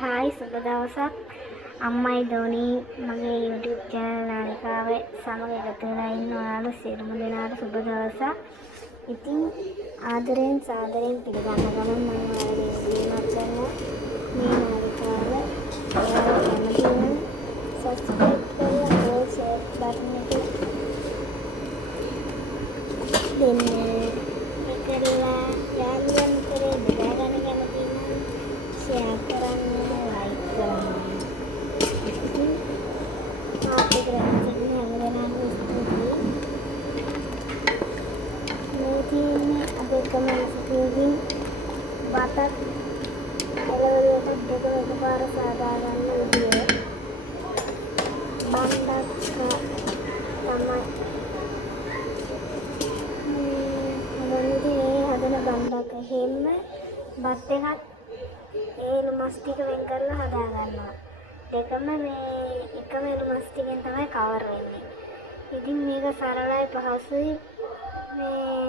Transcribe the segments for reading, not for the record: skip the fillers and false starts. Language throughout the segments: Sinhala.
හායි සුබ දවසක් අම්මයි ධෝනි මගේ YouTube channel නාලිකාවේ සමග එකතු වෙලා ඉන්න ඔයාලා සියලුම දෙනාට සුබ දවසක්. ඉතින් ආදරයෙන් සාදරයෙන් පිළිගන්න ගමන් මම ඔයාලගේ ඉල්ලීමක් කරනවා මේ නාලිකාව ඔයාලා කැමති නම් subscribe කරලා all share button එක දෙන්න. ඒකලා යාළුවන් කරේ බෙදා ගන්න කැමති නම් share කරන්න like කරන්න. ඉතින් ආපේ කරන්නේ හැමදේම ස්තුතියි. මේ තියෙන්නේ අපේ කමෙන්ට්ස් එකකින් බතක් එළවලුවට දෙක එකපාර සාදා ගන්න විදිය. බණ්ඩක් තමයි මේ හදන බණ්ඩක් හැම බත් එකක් ඒලු මස් ටික වෙන් කරලා හදා ගන්නවා. දෙකම මේ එකම ඒලු මස් ටිකෙන් තමයි කවර් වෙන්නේ. ඉතින් මේක සරලයි පහසුයි. මේ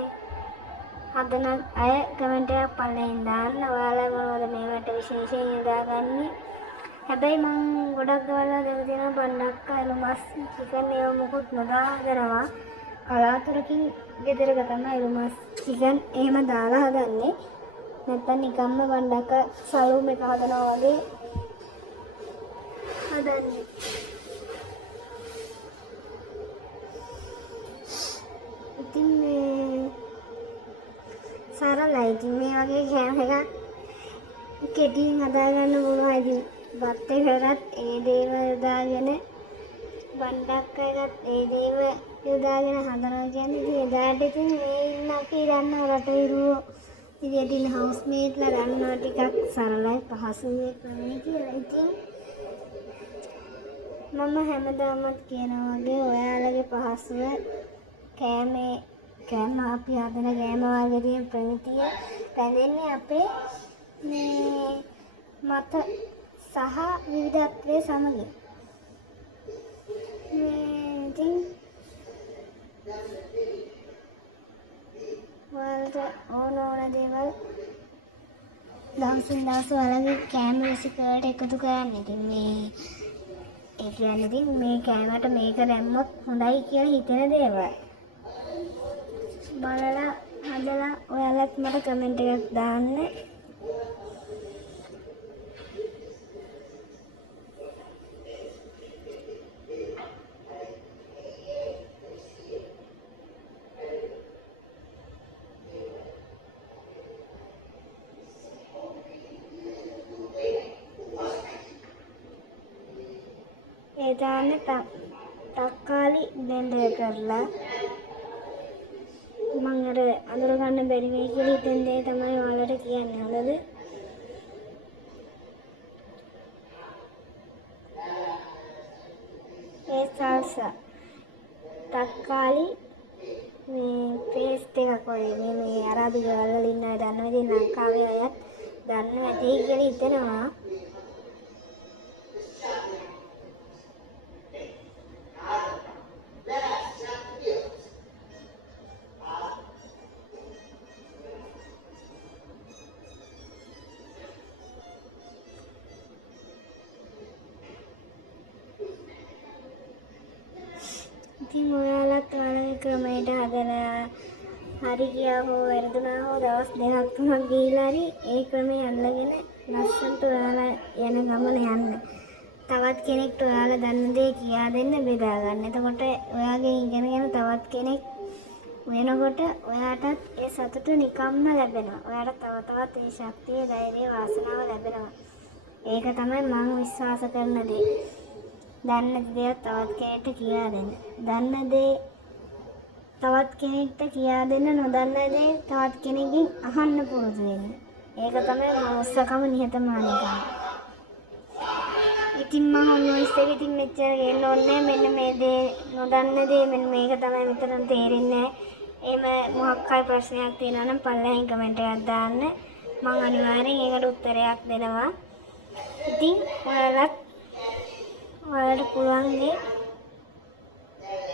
හදන අය කමෙන්ට් එකක් පල්ලෙන් දාන්න. ඔයාලා මොනවද මේවට විශේෂයෙන් යොදාගන්නේ? හැබැයි මම ගොඩක් ගාලා දෙක දෙනා බණ්ඩක් ඒලු මස් චිකන් ඒව මොකුත් නොදා හදනවා. කලාතුරකින් ගෙදරක තමයි ඒලු මස් චිකන් එහෙම දාලා හදන්නේ. නැත්තම් නිකම්ම බණ්ඩක සලුම් එක හදනවා වගේ හදන්නේ. ඉතින් මේ සරලයි. ඉතින් මේ වගේ කෑම එකක් කෙටියෙන් හදාගන්න පුළුවන්. ඉතින් බත් එකකට ඒ දේම යොදාගෙන බණ්ඩක් එකත් ඒ දේම යොදාගෙන හදනවා කියන්නේ ඉතින් එදාට ඉතින් මේ ඉන්න අපි දන්නා රටවිරුවෝ ඉතින් හවුස්මේට්ලා ගන්නවා ටිකක් සරලයි පහසුයි කරන්නේ කියලා. ඉතින් මම හැමදාමත් කියනවා වගේ ඔයාලගේ පහසුව කෑම අපි හදන කෑම වර්ගයේ ප්‍රමිතිය රැඳෙන්නේ අපේ මේ මත සහ විවිධත්වයේ සමග. ඉතින් ඔයාලට ඕන දේවල් දවසින් දවස ඔයාලගේ කෑම රෙසිපි වලට එකතු කරන්න. ඉතින් මේ ඒ කියන්නේ ඉතින් මේ කෑමට මේක දැම්මොත් හොඳයි කියලා හිතෙන දේවල් බලලා හදලා ඔයාලත් මට කමෙන්ට් එකක් දාන්න. ඒ දාන්න තක්කාලි බෙන්ඩර් කරලා මම අර අඳුර ගන්න බැරි වෙයි කියලා හිතෙන් දේ තමයි ඔයාලට කියන්නේ. හොඳද? ඒ සල්සා තක්කාලි මේ පේස්ට් එකක් වගේ මේ අරාබි ගෙවල් වල ඉන්න අය දන්නවා. ඉතින් ලංකාවේ අයත් දන්නවා ඇති කියලා හිතෙනවා. ඉතින් ඔයාලත් ඔයාලගේ ක්‍රමයට හදලා හරි ගියා හෝ වැරදුනා හෝ දවස් දෙකක් තුනක් ගිහිලා හරි ඒ ක්‍රමයේ අල්ලගෙන ලස්සනට ඔයාලා යන ගමන යන්න. තවත් කෙනෙක්ට ඔයාලා දන්න දේ කියා දෙන්න බෙදා ගන්න. එතකොට ඔයාගෙන් ඉගෙනගෙන තවත් කෙනෙක් වෙනකොට ඔයාටත් ඒ සතුට නිකම්ම ලැබෙනවා. ඔයාට තව තවත් ඒ ශක්තිය, ධෛර්යය, වාසනාව ලැබෙනවා. ඒක තමයි මම විශ්වාස කරන දේ. දන්න දේ තවත් කෙනෙක්ට කියා දෙන්න. දන්න දේ තවත් කෙනෙක්ට කියා දෙන්න, නොදන්න දේ තවත් කෙනෙක්ගෙන් අහන්න පුරුදු වෙන්න. ඒක තමයි මනුස්සකම, නිහතමානීකම. ඉතින් මම ඔන්නෝයිස් එක ඉතින් මෙච්චර ගේන්න ඕනේ. මෙන්න මේ දේ නොදන්න දේ මෙන්න මේක තමයි මෙතන තේරෙන්නේ නැහැ. එහෙම මොකක් හරි ප්‍රශ්නයක් තියෙනවා නම් පල්ලෙහින් කමෙන්ට් එකක් දාන්න. මම අනිවාර්යෙන් ඒකට උත්තරයක් දෙනවා. ඉතින් ඔයාලට පුළුවන් දේ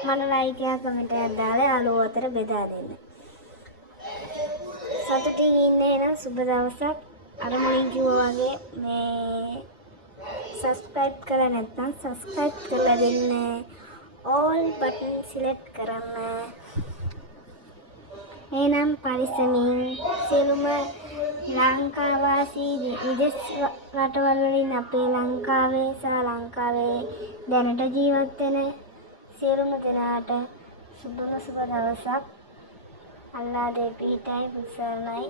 මට ලයික් එකක් කමෙන්ට් එකක් දාලා යාළුවෝ අතර බෙදා දෙන්න. සතුටින් ඉන්න එන සුබ දවසක්. අර මුලින් කිව්වා වගේ මේ subscribe කරලා නැත්නම් subscribe කරලා දෙන්න. all button select කරන්න. එනම් පරිස්සමින් සියලුම ලංකාවාසී විදේශ රටවල් වලින් අපේ ලංකාවේ සහ ලංකාවේ දැනට ජීවත් වෙන සියලුම දෙනාට සුබම සුබ දවසක්. අල්ලාහ් දෙවියන්ටයි පුසරණයි.